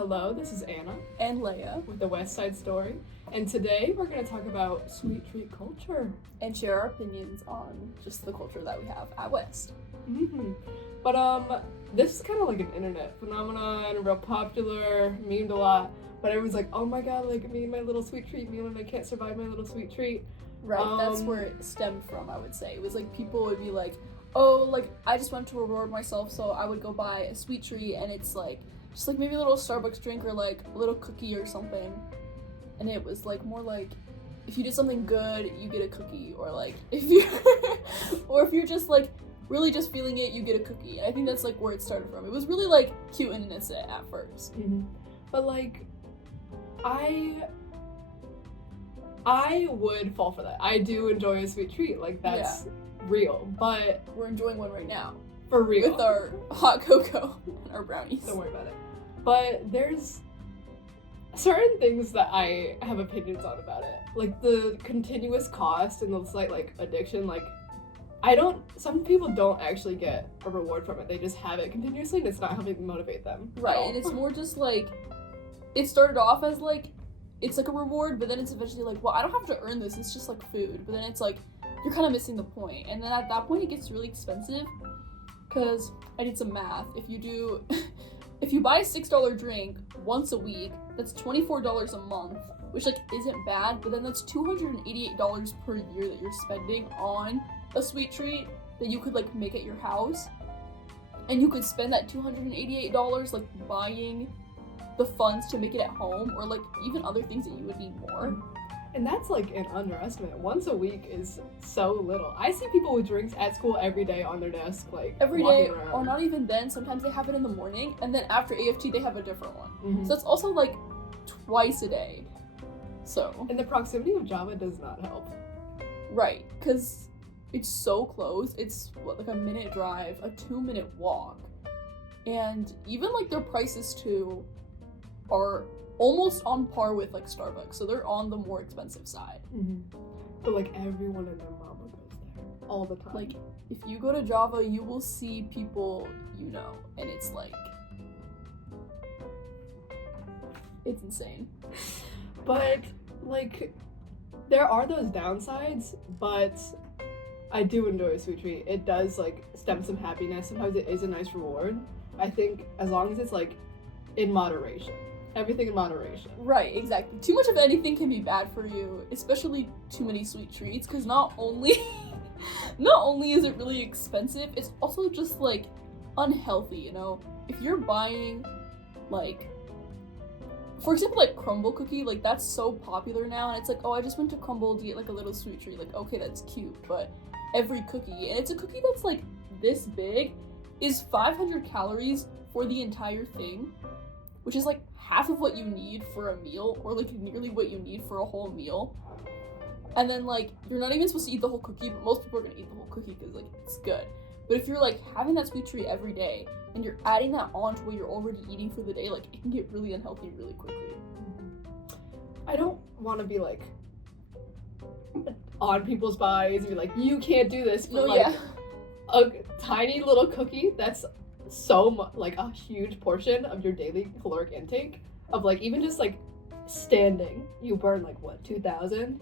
Hello, this is Anna And Lea. with the West Side Story, and today we're going to talk about sweet treat culture. And share our opinions on just the culture that we have at West. But this is kind of like an internet phenomenon, real popular, memed a lot, but everyone's like, oh my god, like me and my little sweet treat meal and I can't survive my little sweet treat. Right, that's where it stemmed from, I would say. It was like people would be like, oh, like I just wanted to reward myself, so I would go buy a sweet treat, and it's like just like maybe a little Starbucks drink or like a little cookie or something. And it was like more like if you did something good, you get a cookie, or like if you or if you're just like really just feeling it, you get a cookie. And I think that's like where it started from. It was really like cute and innocent at first. But like I would fall for that. I do enjoy a sweet treat, like that's real, but we're enjoying one right now. For real. With our hot cocoa and our brownies. Don't worry about it. But there's certain things that I have opinions on about it. Like the continuous cost and the slight like addiction, like some people don't actually get a reward from it. They just have it continuously and it's not helping motivate them. Right, and it's more just like it started off as like it's like a reward, but then it's eventually like, well, I don't have to earn this, it's just like food. But then it's like you're kind of missing the point. And then at that point it gets really expensive. Because I did some math. If you buy a $6 drink once a week, that's $24 a month, which like isn't bad, but then that's $288 per year that you're spending on a sweet treat that you could like make at your house. And you could spend that $288 like buying the funds to make it at home, or like even other things that you would need more. And that's like an underestimate. Once a week is so little. I see people with drinks at school every day on their desk, like every walking day, around. Or not even then. Sometimes they have it in the morning, and then after AFT they have a different one. Mm-hmm. So that's also like twice a day. So. And the proximity of Java does not help. Right, because it's so close. It's like a minute drive, a 2-minute walk, and even like their prices too are almost on par with like Starbucks, so they're on the more expensive side. But like everyone and their mama goes there all the time. Like if you go to Java, you will see people you know, and it's like it's insane. But like there are those downsides, but I do enjoy a sweet treat. It does like stem some happiness. Sometimes it is a nice reward. I think as long as it's like in moderation. Everything in moderation. Right, exactly. Too much of anything can be bad for you, especially too many sweet treats, because not only is it really expensive, it's also just like unhealthy, you know? If you're buying like, for example, like crumble cookie, like that's so popular now, and it's like, oh, I just went to Crumble to get like a little sweet treat. Like, okay, that's cute, but every cookie, and it's a cookie that's like this big, is 500 calories for the entire thing, which is like half of what you need for a meal, or like nearly what you need for a whole meal. And then like you're not even supposed to eat the whole cookie, but most people are gonna eat the whole cookie because like it's good. But if you're like having that sweet treat every day and you're adding that on to what you're already eating for the day, like it can get really unhealthy really quickly. I don't want to be like on people's bodies and be like, you can't do this, but a tiny little cookie that's so much, like a huge portion of your daily caloric intake of like even just like standing, you burn like what, 2,000?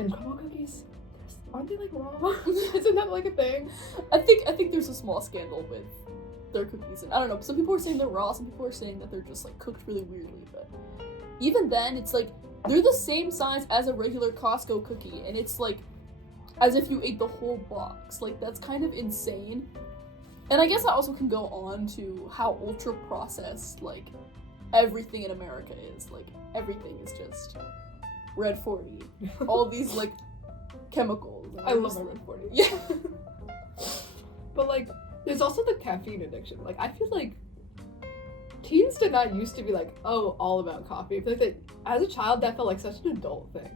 And crumble cookies, aren't they like raw? Isn't that like a thing? I think there's a small scandal with their cookies, and I don't know, some people are saying they're raw, some people are saying that they're just like cooked really weirdly, but even then it's like they're the same size as a regular Costco cookie, and it's like as if you ate the whole box. Like that's kind of insane. And I guess I also can go on to how ultra processed like everything in America is. Like everything is just Red 40. All these like chemicals. I love my Red 40. Yeah. But like there's also the caffeine addiction. Like I feel like teens did not used to be like, oh, all about coffee. I feel like that as a child that felt like such an adult thing.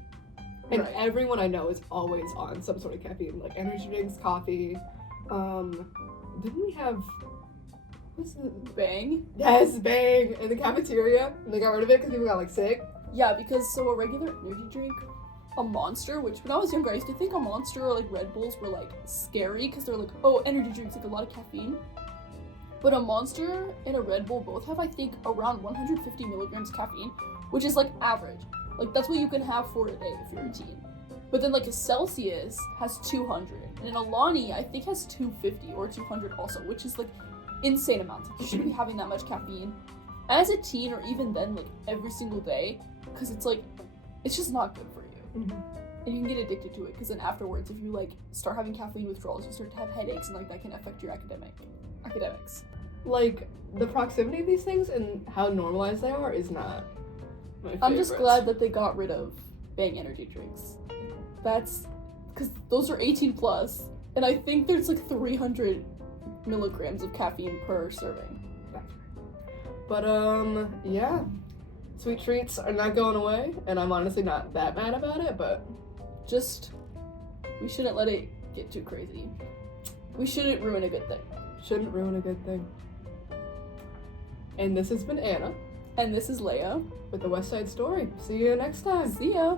And everyone I know is always on some sort of caffeine, like energy drinks, coffee. Didn't we have, what's the Bang? Yes, Bang in the cafeteria, and they got rid of it because people got like sick. Yeah, because so a regular energy drink, a Monster, which when I was younger I used to think a Monster or like Red Bulls were like scary because they're like, oh, energy drinks, like a lot of caffeine. But a Monster and a Red Bull both have, I think, around 150 milligrams caffeine, which is like average. Like that's what you can have for a day if you're a teen. But then like a Celsius has 200, and an Alani I think has 250 or 200 also, which is like insane amounts. Like, you shouldn't be having that much caffeine as a teen, or even then like every single day, because it's like it's just not good for you. Mm-hmm. And you can get addicted to it, because then afterwards, if you like start having caffeine withdrawals, you start to have headaches, and like that can affect your academics. Like the proximity of these things and how normalized they are is not my favorite. I'm just glad that they got rid of Bang energy drinks. That's because those are 18 plus, and I think there's like 300 milligrams of caffeine per serving. But yeah, sweet treats are not going away, and I'm honestly not that mad about it, but just we shouldn't let it get too crazy. We shouldn't ruin a good thing. Shouldn't ruin a good thing. And this has been Anna. And this is Lea With the West Side Story. See you next time. See ya.